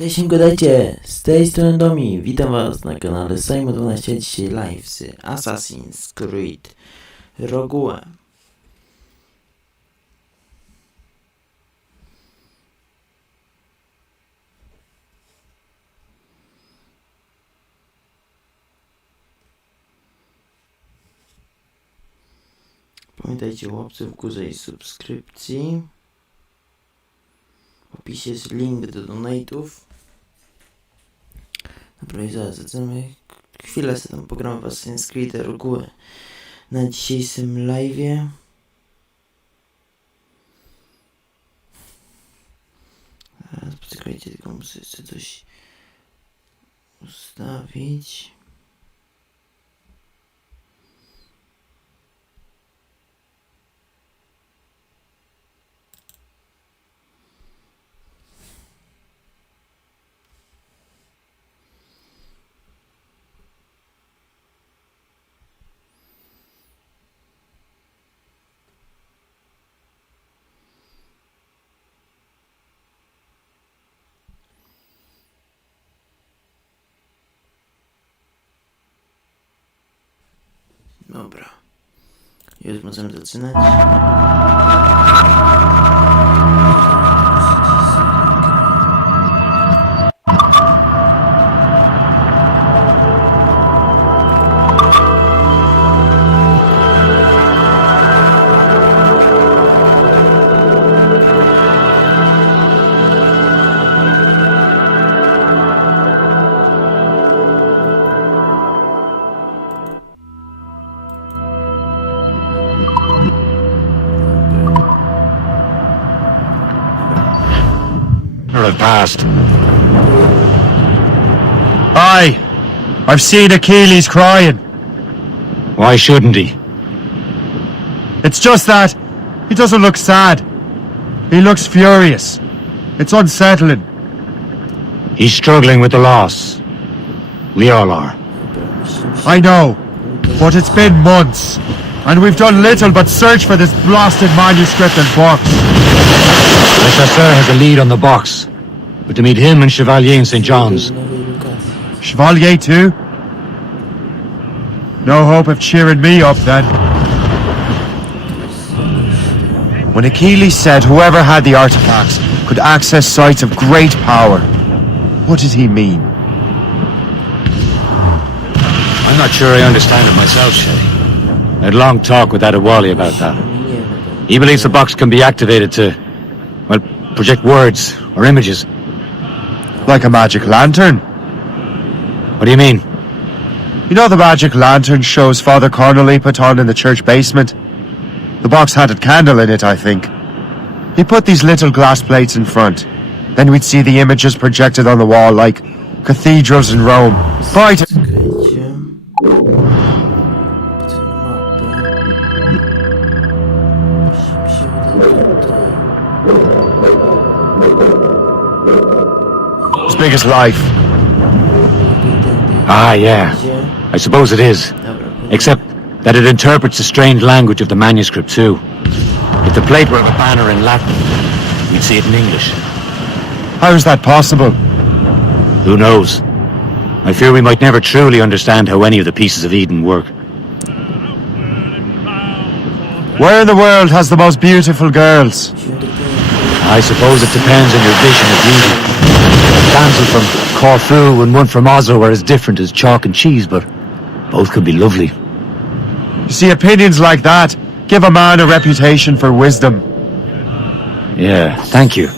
Cześć, gadajcie! Z tej strony Domi, witam was na kanale Sejmu 12, dzisiaj live z Assassin's Creed Rogue. Pamiętajcie o łapce w górze i subskrypcji. W opisie jest link do donate'ów. Dobra, i zaraz zaczynamy. Chwilę sobie tam pogramy w Assassin's Creed Rogue na dzisiejszym live'ie. Zaraz poczekajcie, tylko muszę jeszcze coś ustawić. Dobra, już możemy zaczynać. At past. Aye, I've seen Achilles crying. Why shouldn't he? It's just that he doesn't look sad. He looks furious. It's unsettling. He's struggling with the loss. We all are. I know, but it's been months, and we've done little but search for this blasted manuscript and box. Le Chasseur has a lead on the box. But to meet him and Chevalier in St. John's. Chevalier too? No hope of cheering me up then. When Achilles said whoever had the artifacts could access sites of great power, what did he mean? I'm not sure I understand it myself, Shay. I had a long talk with Adewale about that. He believes the box can be activated to, well, project words or images. Like a magic lantern? What do you mean? You know the magic lantern shows Father Connolly put on in the church basement? The box had a candle in it, I think. He put these little glass plates in front. Then we'd see the images projected on the wall like cathedrals in Rome. Bright. As big as life. Ah, yeah. I suppose it is. Except that it interprets the strange language of the manuscript, too. If the plate were a banner in Latin, we'd see it in English. How is that possible? Who knows? I fear we might never truly understand how any of the pieces of Eden work. Where in the world has the most beautiful girls? I suppose it depends on your vision of beauty. A damsel from Corfu and one from Oslo are as different as chalk and cheese, but both could be lovely. You see, opinions like that give a man a reputation for wisdom. Yeah, thank you.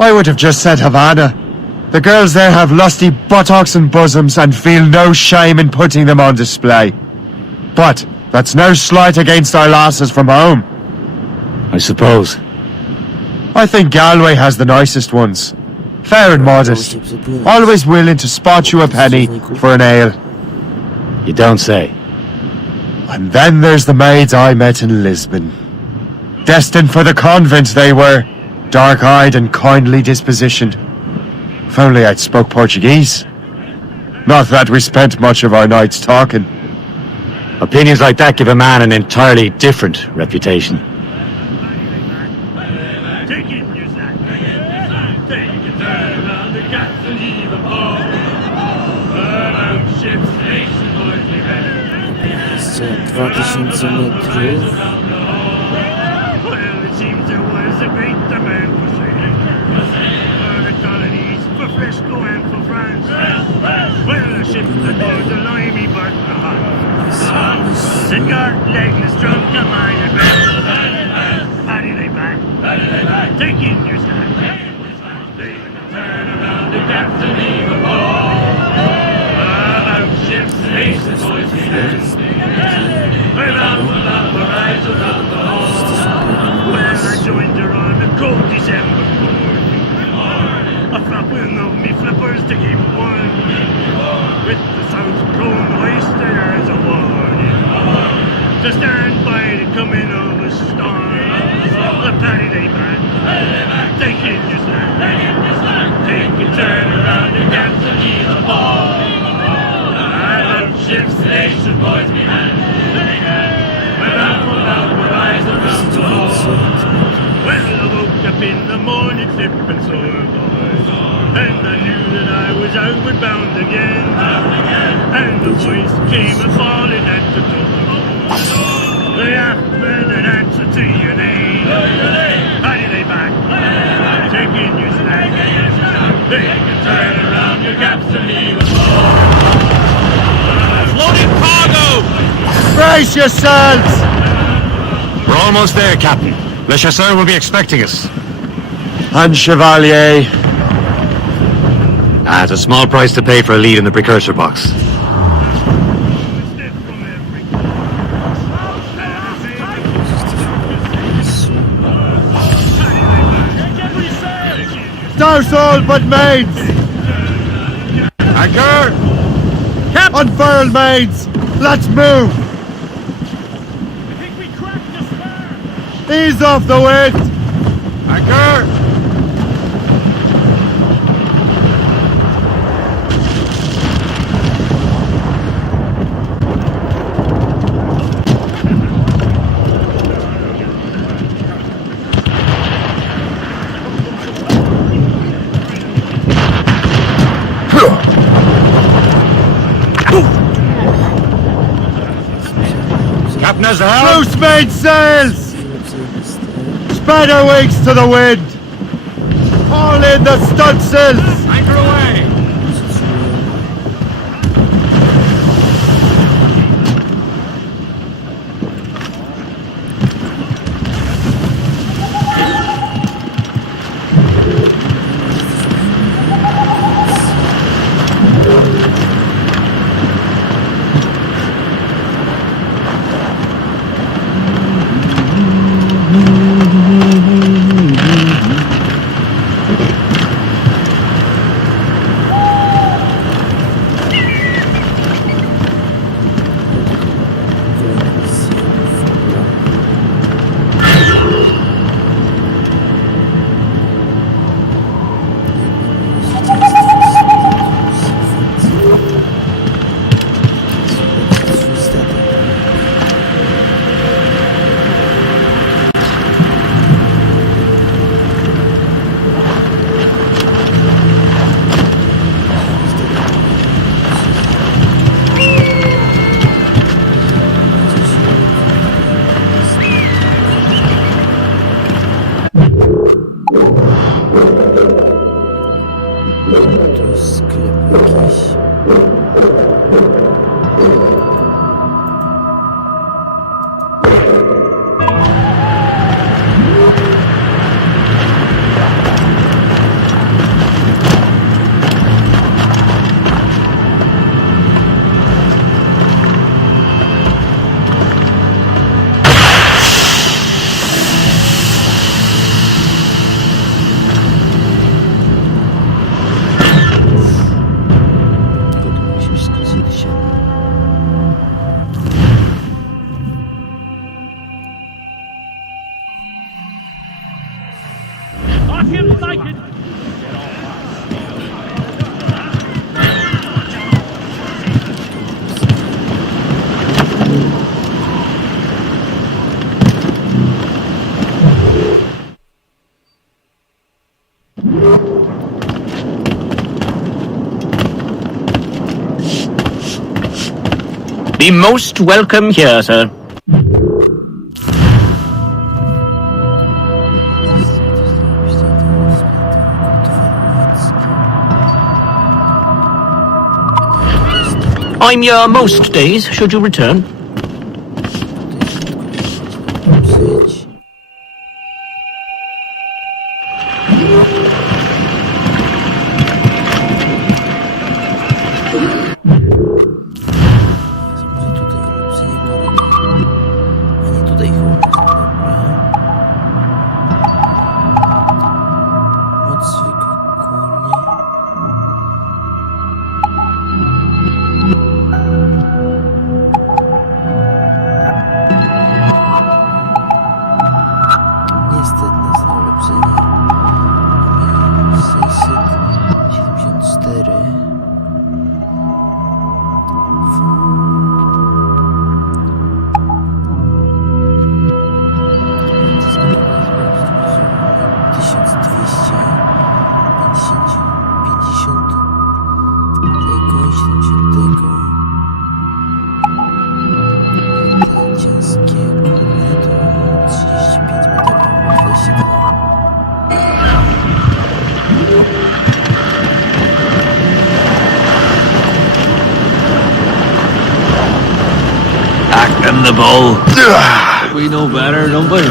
I would have just said Havana. The girls there have lusty buttocks and bosoms and feel no shame in putting them on display. But that's no slight against our lasses from home. I suppose. I think Galway has the nicest ones. Fair and modest. Always willing to spot you a penny for an ale. You don't say. And then there's the maids I met in Lisbon. Destined for the convent they were. Dark-eyed and kindly dispositioned. If only I'd spoke Portuguese. Not that we spent much of our nights talking. Opinions like that give a man an entirely different reputation. Take a turn around the gaps and heave a ball. Burn out ships, nation boys, be ready. Jeszcze 2000 metrów. Well, it seems there was a great demand for sailing. For the colonies, for Frisco and for France. Well, the ships that bore the limey bark the Hans. That got legless drunk a mine and Paddy lay back, take in your stand. They turn around the gaps and heave a ball. Out ships, nations, boys, be ready. Well, out the horizon of the hall. Well, I joined her on a cold December morning. A flapping of me flippers to keep warm. With the south blown hoisted as a warning. To stand by the coming of a storm. The paddy lay back, take in your stand. Take a turn around the gaps and heave a ball. Out ships, nation, boys, be hand. Well, out from out the rise around the hall. Well, I woke up in the morning flipping sore, boys. And I knew that I was outward bound again. And the voice came a-falling at the door. They asked an answer to your name. Paddy lay back, take in your slag. They can turn around your gaps and leave a ball. Loading cargo! Brace yourselves! We're almost there, Captain. Le Chasseur will be expecting us. And Chevalier. It's a small price to pay for a lead in the precursor box. Stars all but mains! Anchor! Unfurl mains! Let's move! Ease off the wind! Anchor! Captain has the helm! Loose main sails! Spread our wings to the wind! All in the stunsails! Anchor away! Tu sklep jakiś. Sighted. Be most welcome here, sir. I'm here most days, should you return. In the bowl. We know better, don't we?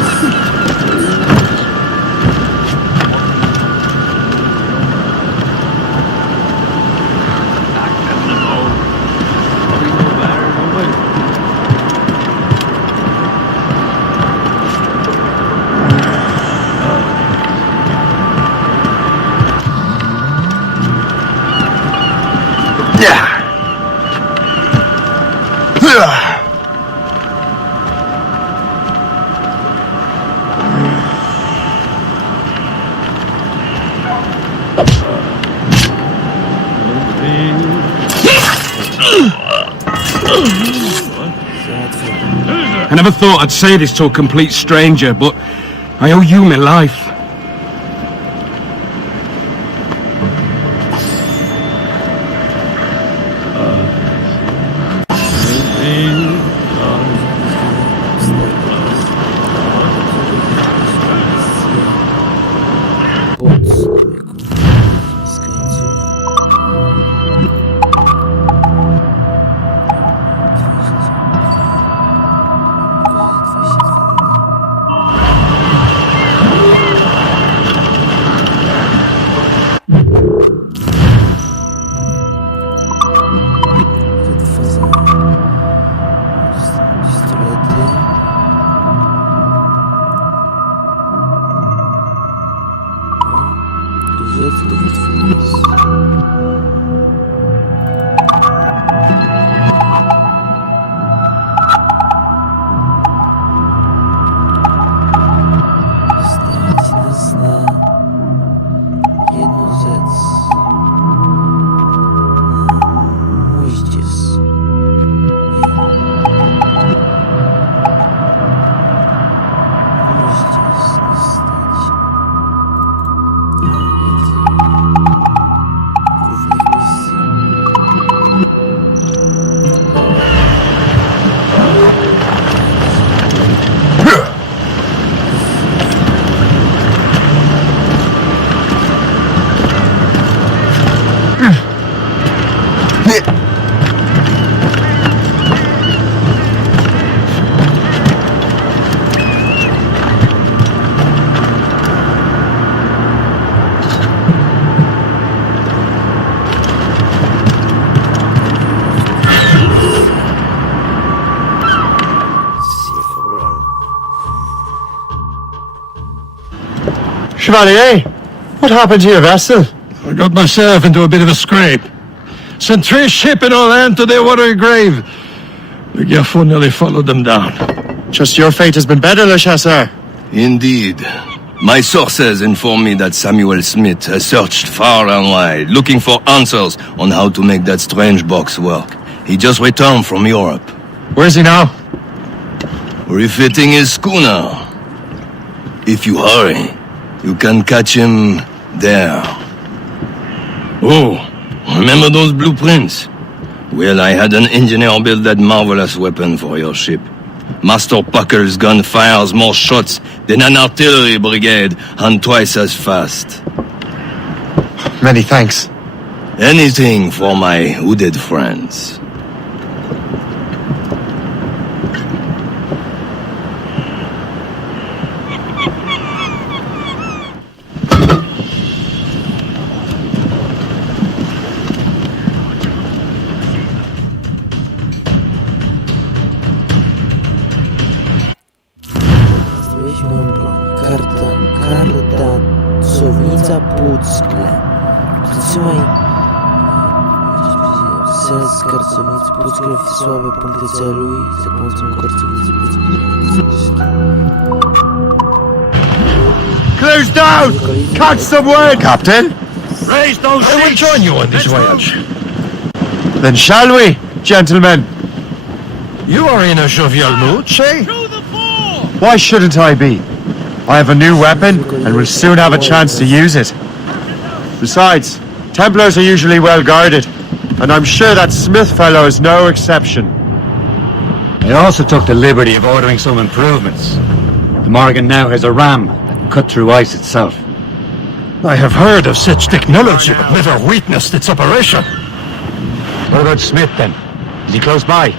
I never thought I'd say this to a complete stranger, but I owe you my life. Chevalier, what happened to your vessel? I got myself into a bit of a scrape. Sent 3 ships in all hand to their watery grave. The Gerfaut nearly followed them down. Just your fate has been better, Le Chasseur. Indeed. My sources inform me that Samuel Smith has searched far and wide, looking for answers on how to make that strange box work. He just returned from Europe. Where's he now? Refitting his schooner. If you hurry, you can catch him there. Oh, remember those blueprints? Well, I had an engineer build that marvelous weapon for your ship. Master Puckle's gun fires more shots than an artillery brigade and twice as fast. Many thanks. Anything for my hooded friends. Karta Sownica Puckle. Przytrzymaj z kartownicy Puckle w słabe punkty celu i za pomocą kartownicy Puckle. Clears down! Catch some word, Captain! Raise those I will join you on this voyage. Then shall we, gentlemen? You are in a jovial mood, say? Why shouldn't I be? I have a new weapon, and will soon have a chance to use it. Besides, Templars are usually well guarded, and I'm sure that Smith fellow is no exception. I also took the liberty of ordering some improvements. The Morgan now has a ram that can cut through ice itself. I have heard of such technology, but never witnessed its operation. What about Smith, then? Is he close by?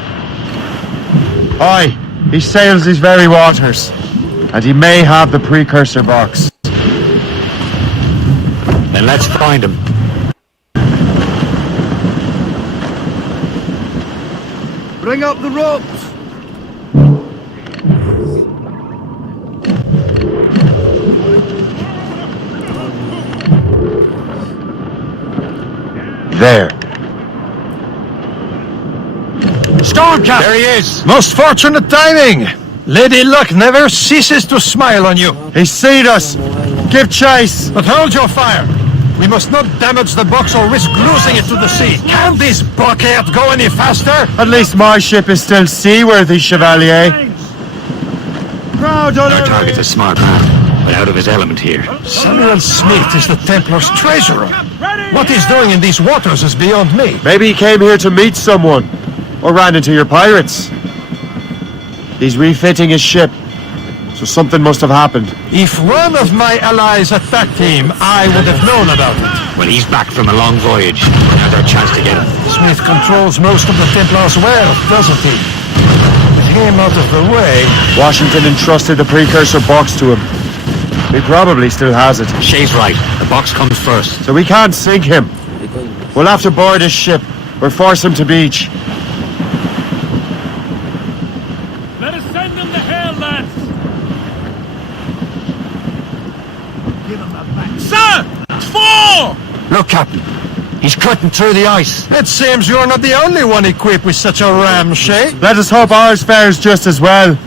Aye, he sails these very waters, and he may have the precursor box. Then let's find him. Bring up the ropes! There. Stormcap! There he is! Most fortunate timing! Lady Luck never ceases to smile on you. He's seen us! Give chase! But hold your fire! We must not damage the box or risk losing it to the sea. Can this blockade go any faster? At least my ship is still seaworthy, Chevalier. Crowd on Our target's a smart man, but out of his element here. Samuel Smith is the Templar's treasurer. What he's doing in these waters is beyond me. Maybe he came here to meet someone, or ran into your pirates. He's refitting his ship, so something must have happened. If one of my allies attacked him, I would have known about it. Well, he's back from a long voyage. Now's our chance to get him. Smith controls most of the Templar's wealth, doesn't he? With him out of the way... Washington entrusted the precursor box to him. He probably still has it. Shay's right. The box comes first. So we can't sink him. We'll have to board his ship, or force him to beach. Let us send them to hell, lads! Give them that back. Sir! Four! Look, Captain. He's cutting through the ice. It seems you're not the only one equipped with such a ram, Shay. Let us hope ours fares just as well.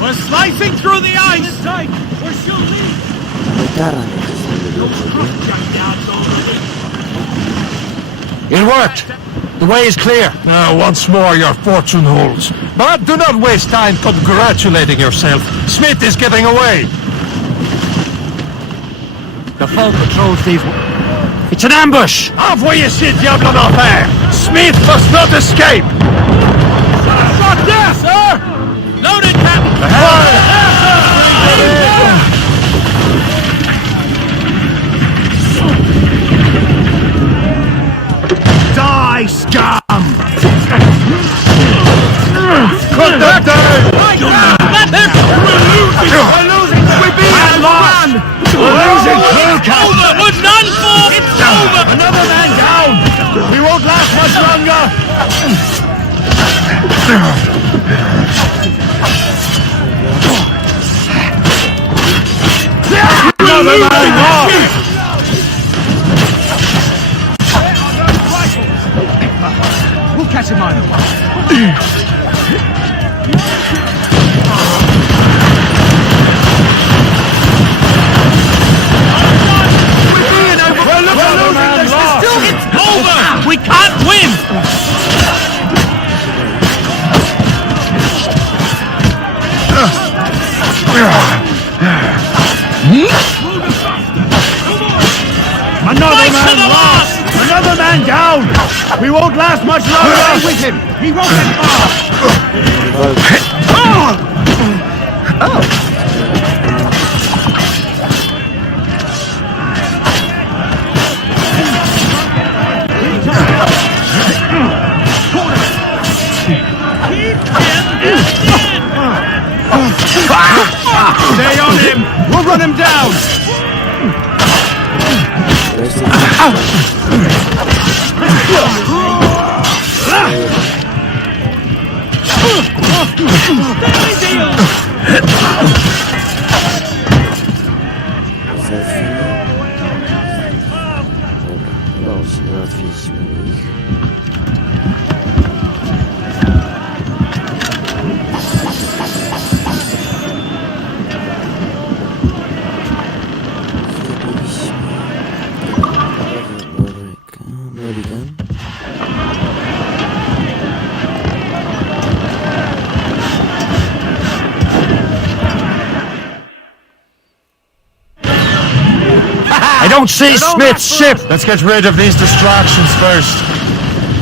We're slicing through the ice! Tight! Or she'll leave! It worked. The way is clear. Now, once more, your fortune holds. But do not waste time congratulating yourself. Smith is getting away. The foe patrols these... It's an ambush! Envoyez ces diables d'enfer! Smith must not escape! Shot there, sir! Loaded, Captain! Die, scum! Cut that down! Let them! We're losing! We're being run! We're losing crew, Over! We're done for! It's over! Another man down! We won't last much longer! Another man off! We'll catch him either way. It's over! We can't win! We won't last much longer. Stay with him. He won't get far. Stay on him. We'll run him down. Udało się, załatwiliśmy ich. American. I don't see Smith's ship. Let's get rid of these distractions first.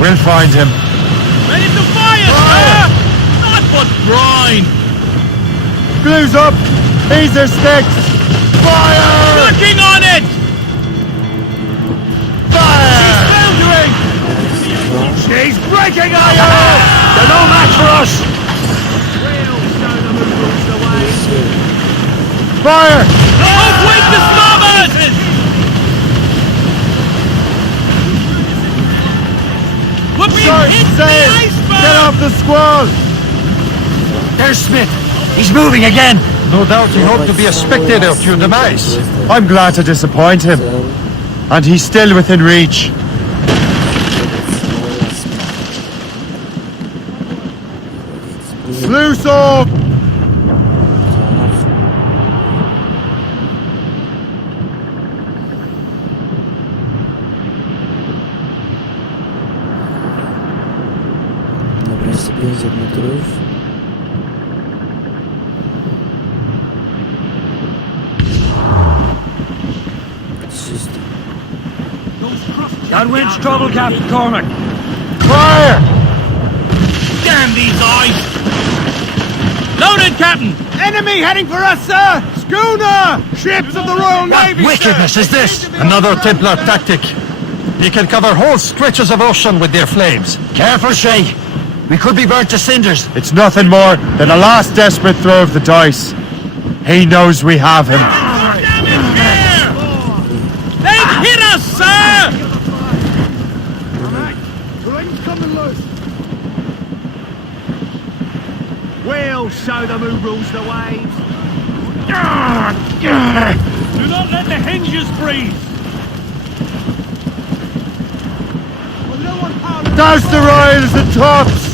We'll find him. Ready to fire, sir! Not but brine! Glue's up. These are sticks. Fire! Working on it! Fire! Foundering! She's breaking iron! They're no match for us! Fire! Don't wait to starboard! We're being Short hit by sail! the iceberg! Get off the squall! There's Smith. He's moving again. No doubt he hoped to be a spectator of your demise. I'm glad to disappoint him. And he's still within reach. Sluice off! Dobra, jeszcze 500 metrów. Downwind's trouble, Captain Cormac. Fire! Damn these eyes! Loaded, Captain! Enemy heading for us, sir! Schooner! Ships of the Royal Navy, Wickedness is this? Another Templar tactic. They can cover whole stretches of ocean with their flames. Careful, Shay. We could be burnt to cinders. It's nothing more than a last desperate throw of the dice. He knows we have him. Damn it, here! They've hit us, sir! We'll show them who rules the waves. Do not let the hinges freeze! Douse the royals and tops!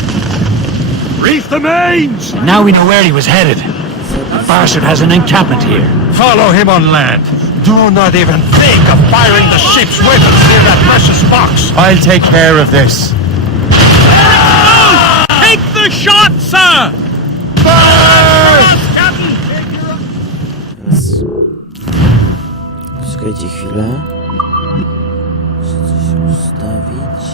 Reef the mains! Now we know where he was headed. The bastard has an encampment here. Follow him on land. Do not even think of firing the ship's weapons near that precious box. I'll take care of this. Take the shot, sir! Fire! Captain! Teraz... Czekajcie chwilę. Muszę coś ustawić.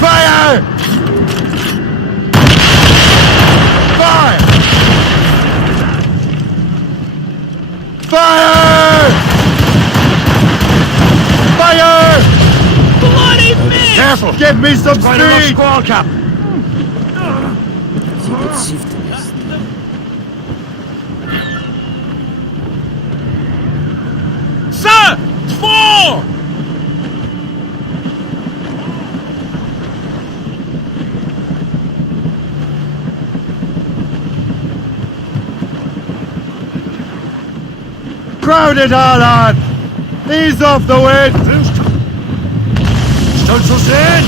Fire! Fire! Fire! Fire! Bloody miss! Careful! Give me some Quite enough speed! squall, Cap. Gdzie pod shiftem jest? Sir! 4! Crowd it all on! Ease off the wind! Stunsails in!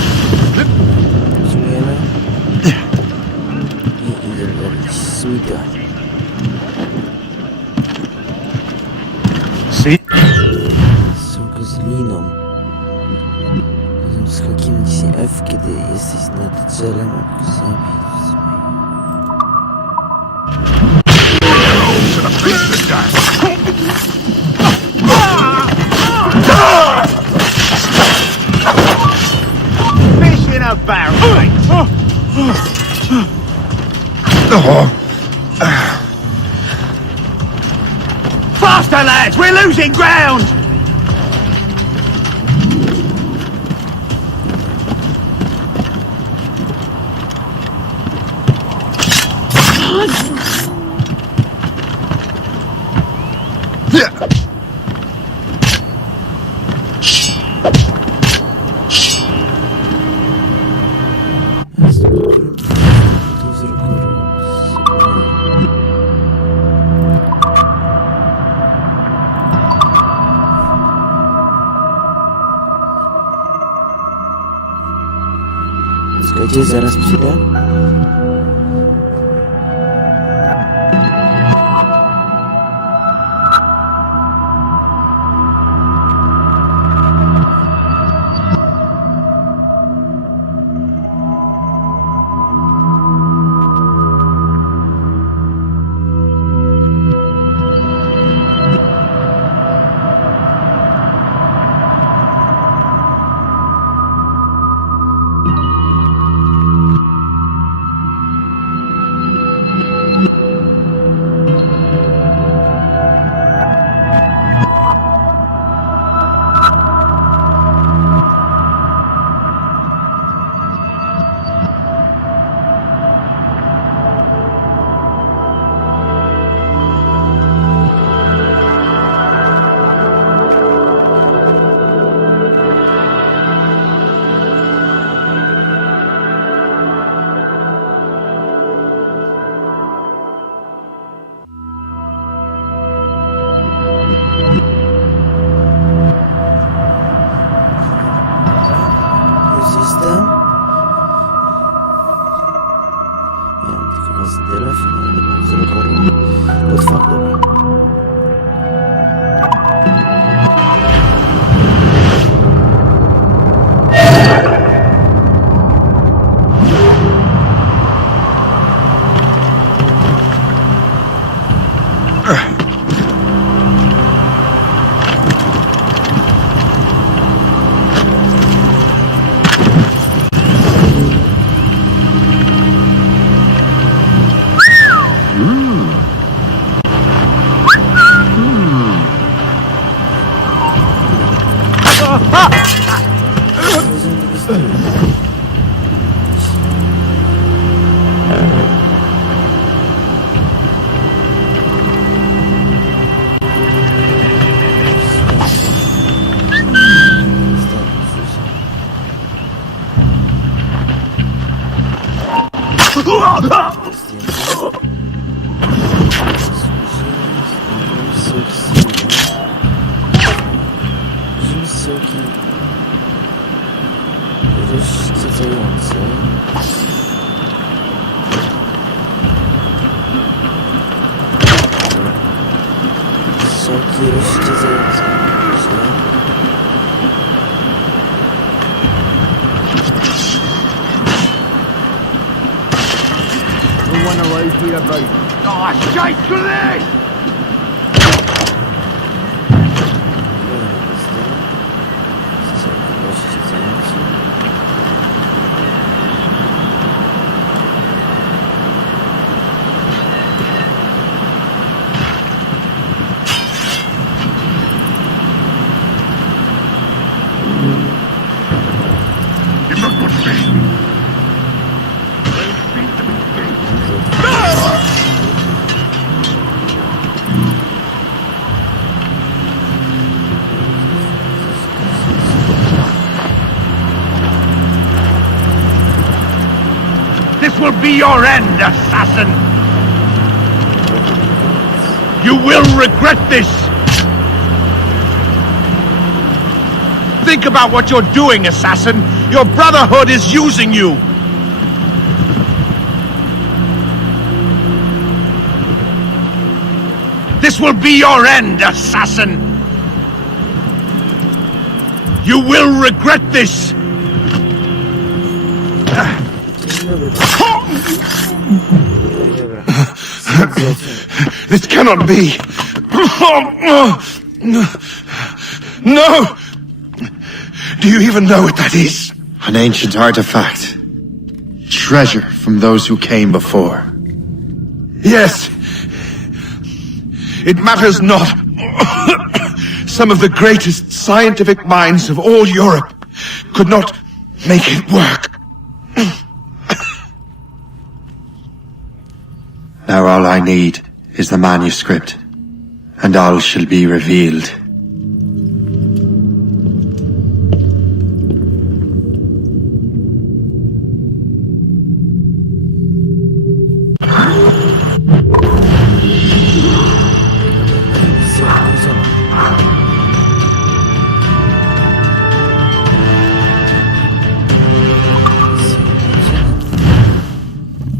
Rozumijemy? I idę robić Smitha. Strzałka z liną. Razem z hakiem naciśnij F, kiedy jesteś nad drzewem, aby go zabić. Fish in a barrel. Faster, lads! We're losing ground! Słuchajcie, zaraz przyjdę. Soki rozściedzające. Soki rozściedzające. One of those here, baby. Oh, shake to this! This will be your end, assassin! You will regret this! Think about what you're doing, assassin! Your Brotherhood is using you! This will be your end, assassin! You will regret this! Dzień dobry. Dobra. This cannot be! No! Do you even know what that is? An ancient artifact. Treasure from those who came before. Yes. It matters not. Some of the greatest scientific minds of all Europe could not make it work. Now all I need is the manuscript, and all shall be revealed.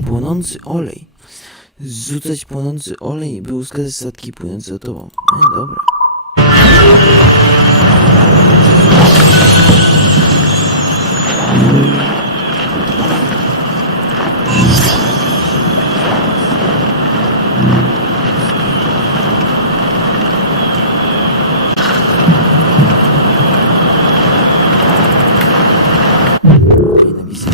Płonący olej. Zrzucać płonący olej, by uskazać statki płynące za tobą. Dobra. Kolejna misja.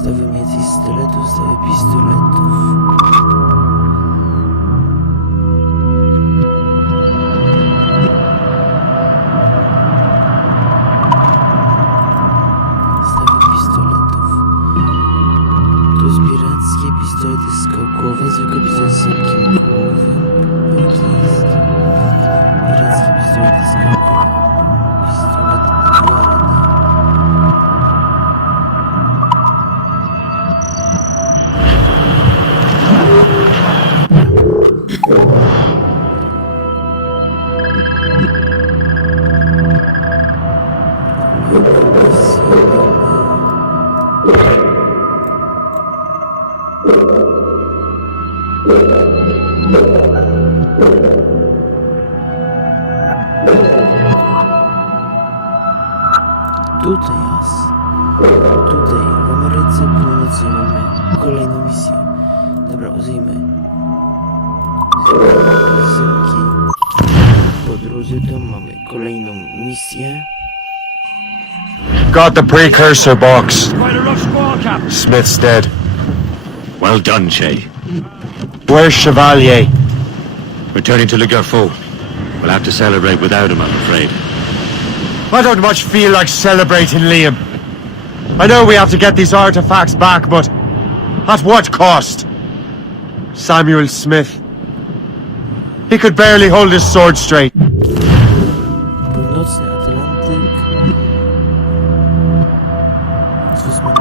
Stawy więcej styletów, stawy pistoletów. Stawy pistoletów. To jest pirackie pistolety skałkowe, zwykłe pistolety z zamkiem kołowym. Pirackie pistolety skałkowe. Pistolet Edwarda. Tutaj w Ameryce Północnej mamy kolejną misję. Dobra, użyjmy sypki podróży. Tam mamy kolejną misję. Got the precursor box. Quite a rough squall, Captain. Smith's dead. Well done, Shay. Where's Chevalier? Returning to Le Garfou. We'll have to celebrate without him, I'm afraid. I don't much feel like celebrating, Liam. I know we have to get these artifacts back, but at what cost? Samuel Smith. He could barely hold his sword straight. Północny Atlantyk. Cóż mamy?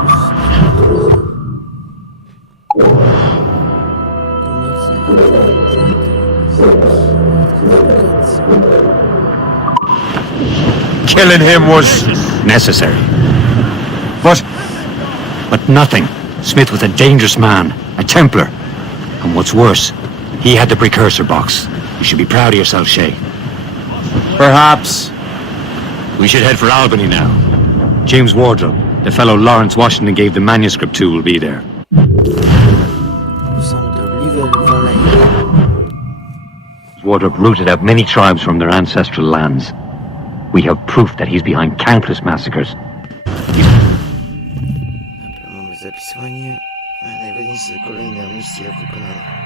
Północny Atlantyk. Killing him was... Necessary. But But nothing. Smith was a dangerous man, a Templar. And what's worse, he had the precursor box. You should be proud of yourself, Shay. perhaps... We should head for Albany now. James Wardrobe, the fellow Lawrence Washington gave the manuscript to, will be there. Są to River Valley. Wardrobe rooted out many tribes from their ancestral lands. We have proof that he's behind countless massacres. Dobra, mamy zapisywanie. Najważniejsza kolejna misja wykonana.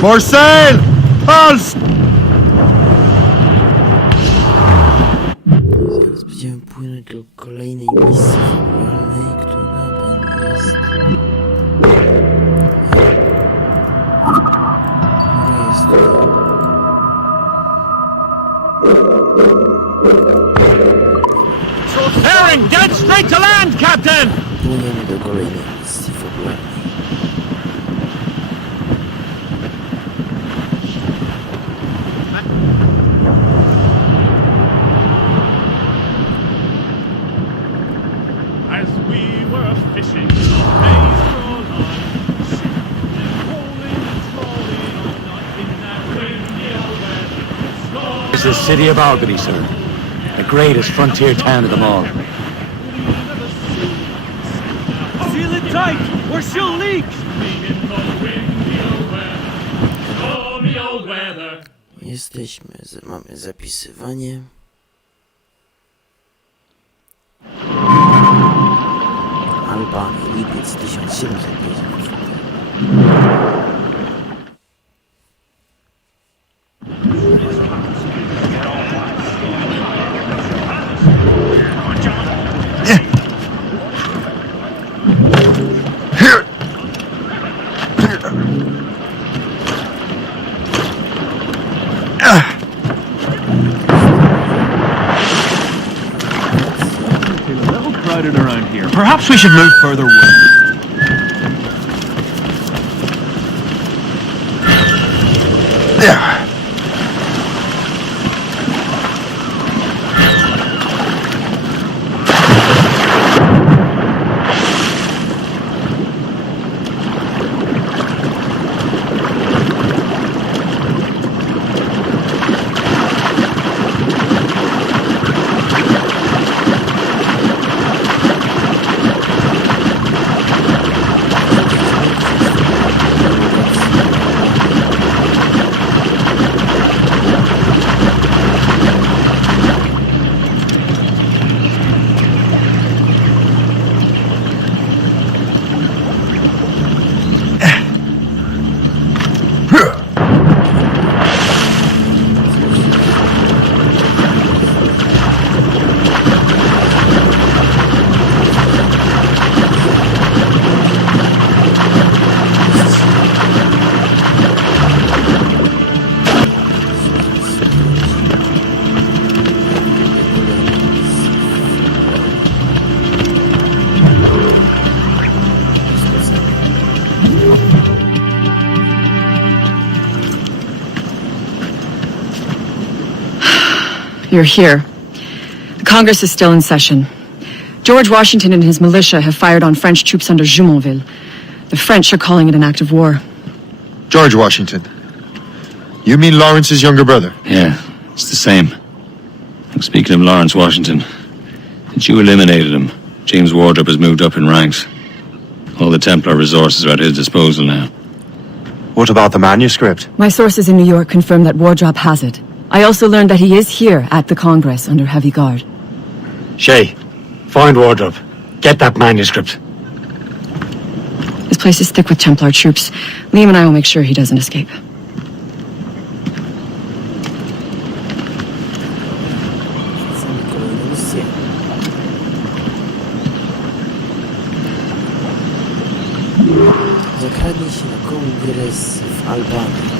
For sail! Halt! Zaraz będziemy płynąć do kolejnej misji fabularnej, która jest... Która jest tutaj. Herring, dead straight to land, Captain! Płyniemy do kolejnej misji fabularnej. As we were fishing, days roll on, shooting and rolling and trolling all night in that windy old weather. It's the city of Albany, sir. The greatest frontier town of them all. Seal it tight, or she'll leak. In the windy old weather, stormy old weather. Jesteśmy, mamy zapisywanie. Albany, lipiec 1750. Crowded around here. Perhaps we should move further west. You're here. The Congress is still in session. George Washington and his militia have fired on French troops under Jumonville. The French are calling it an act of war. George Washington. You mean Lawrence's younger brother? Yeah, it's the same. Speaking of Lawrence Washington, since you eliminated him, James Wardrop has moved up in ranks. All the Templar resources are at his disposal now. What about the manuscript? My sources in New York confirm that Wardrop has it. I also learned that he is here at the Congress under heavy guard. Shay, find Wardrop. Get that manuscript. This place is thick with Templar troops. Liam and I will make sure he doesn't escape. Chcemy kolejną misję. Zakradnie się na kongres w Albanii.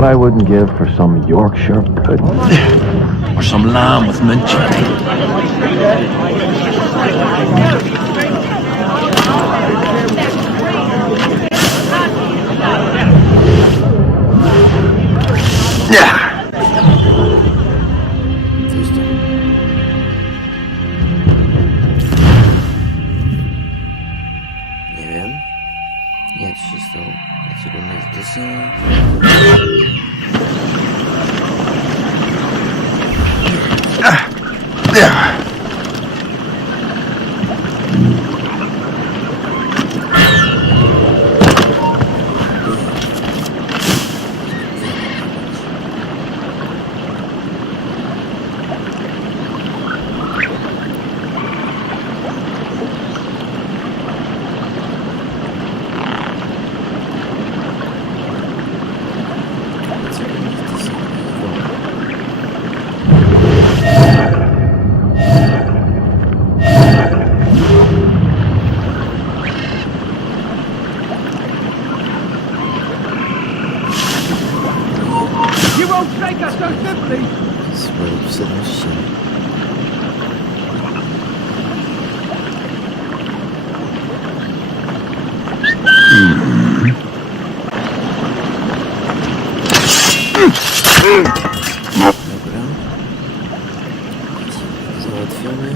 What I wouldn't give for some Yorkshire pudding. Or some lamb with mint chutney. Nie wiem. Nie, co się stało? Dlaczego mnie zdecydowanie... You won't take us so simply! Swoje wzroście. Dobra. Załatwiony.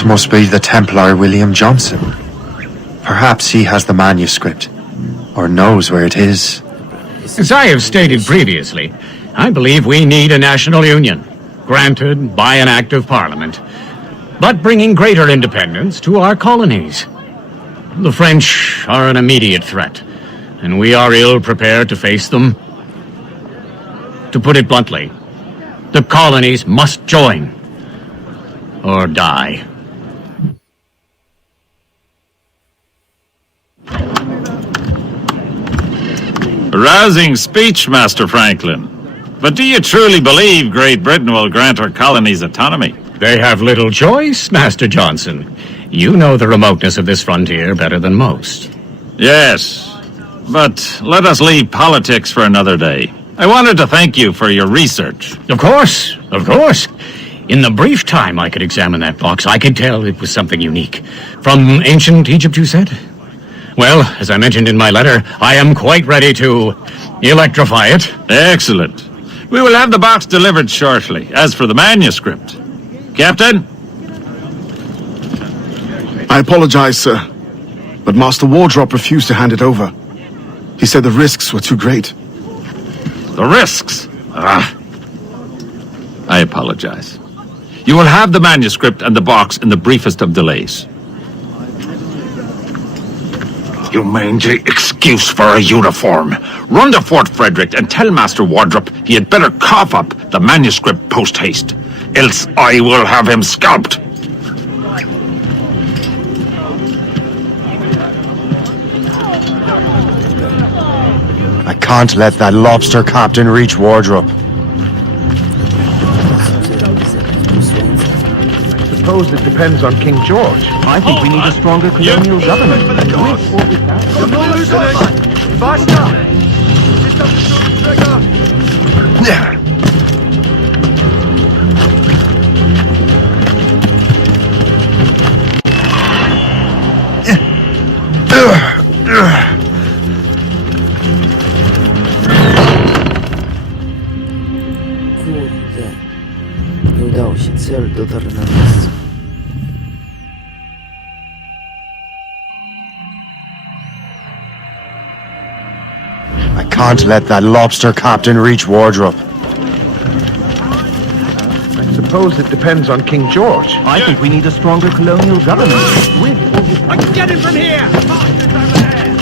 That must be the Templar William Johnson. Perhaps he has the manuscript, or knows where it is. As I have stated previously, I believe we need a national union, granted by an act of parliament, but bringing greater independence to our colonies. The French are an immediate threat, and we are ill prepared to face them. To put it bluntly, the colonies must join, or die. Rousing speech, Master Franklin. But do you truly believe Great Britain will grant our colonies autonomy? They have little choice, Master Johnson. You know the remoteness of this frontier better than most. Yes, but let us leave politics for another day. I wanted to thank you for your research. Of course, of course. In the brief time I could examine that box, I could tell it was something unique. From ancient Egypt, you said? Well, as I mentioned in my letter, I am quite ready to electrify it. Excellent. We will have the box delivered shortly. As for the manuscript, Captain? I apologize, sir, but Master Wardrop refused to hand it over. He said the risks were too great. The risks? I apologize. You will have the manuscript and the box in the briefest of delays. You mangy excuse for a uniform. Run to Fort Frederick and tell Master Wardrop he had better cough up the manuscript post-haste, else I will have him scalped. I can't let that lobster captain reach Wardrop. Suppose it depends on King George. I think we need a stronger colonial government. And with what we have. No losing it! Faster! It's up to trigger! Kurde. Nie udało się. Cel dotarł na miejsce. I can't let that lobster captain reach Wardrop. I suppose it depends on King George. I think we need a stronger colonial government. With what we have. I can get him from here! Bastards over there!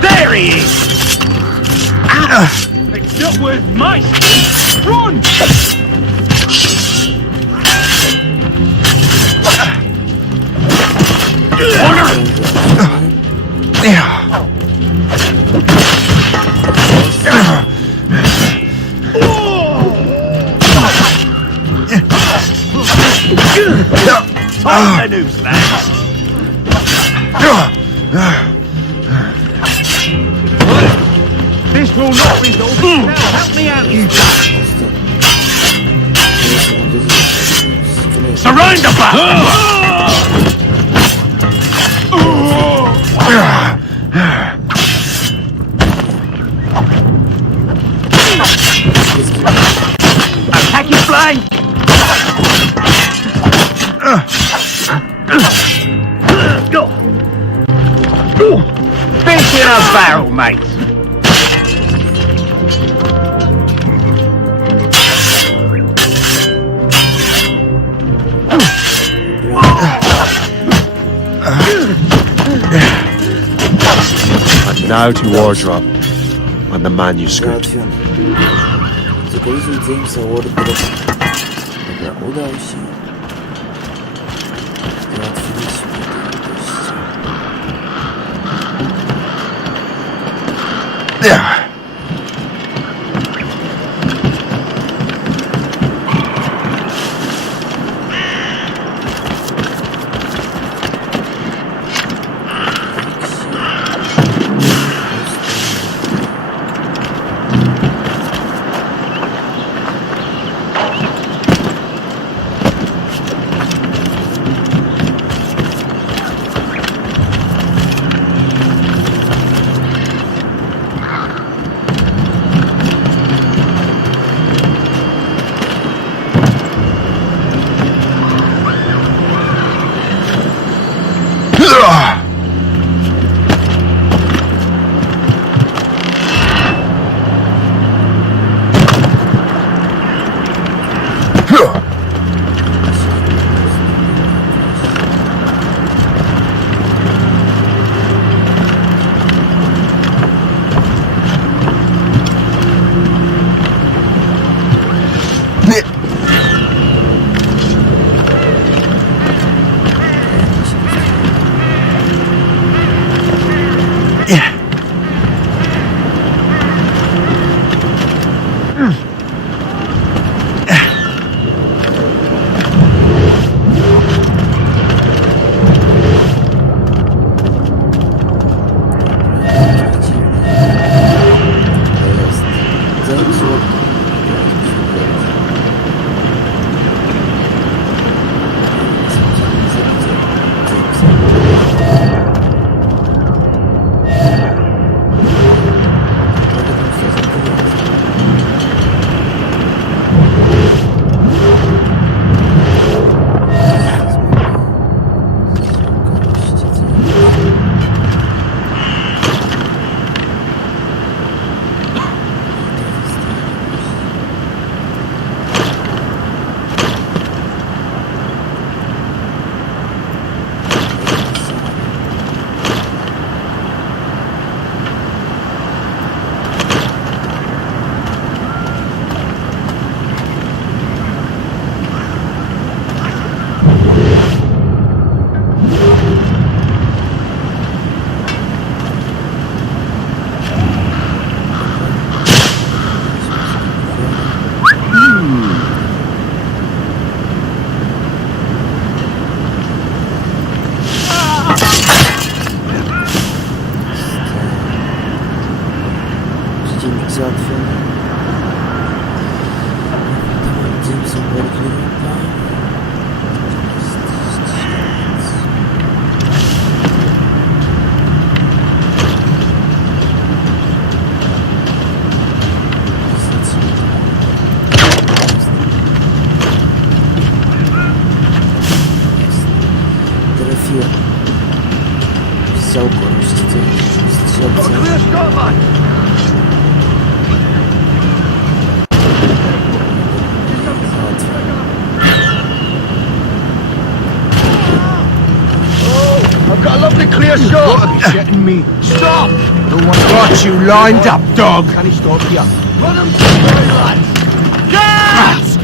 There he is! It's not worth my skin! Run! Tie the noose, lads! This will not resolve. Now help me out, you surround the battle! Attack his flank! Go! Fish in a barrel, mate! And now to Wardrop and the manuscript. Zlokalizuj Jamesa Wardropa. Dobra, udało się. Załatwiliśmy tego gościa. James Ward. Clear shot! You've got to be shitting me. Stop! No one got you lined up, dog. Can he stop here? Run him to the lads! Yes!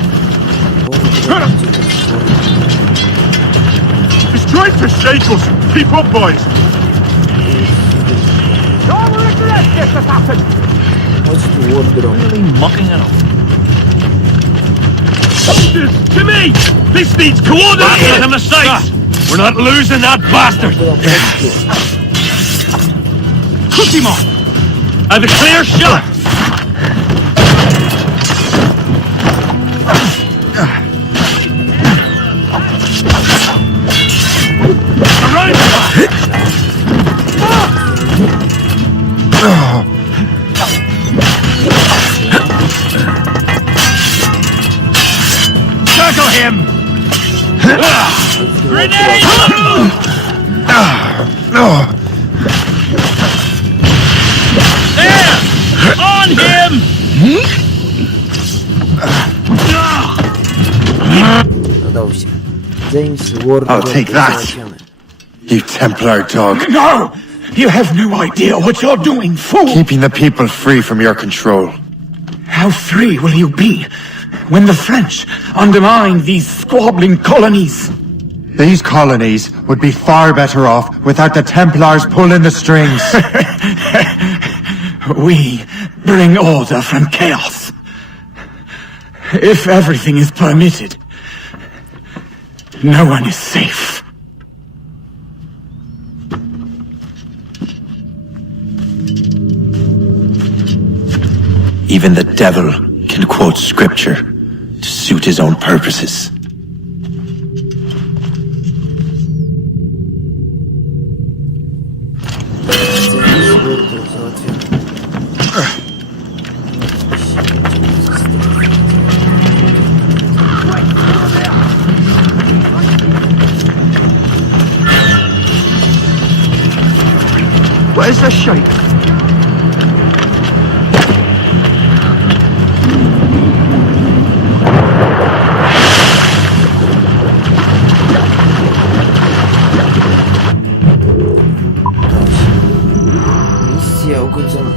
He's trying to shake us. Keep up, boys. No, we're into this. This has happened. Really mucking it up. Soldiers, to me! This needs coordinating! Get him the sights! We're not losing that bastard! Cut him off! I have a clear shot! Tackle him! Grenade! There! On him! Dodał się. James Ward. I'll take that. You Templar dog. No! You have no idea what you're doing, fool! Keeping the people free from your control. How free will you be when the French undermine these squabbling colonies? These colonies would be far better off without the Templars pulling the strings. We bring order from chaos. If everything is permitted, no one is safe. Even the devil can quote scripture to suit his own purposes. Where's the sheikh? Misja ukończona.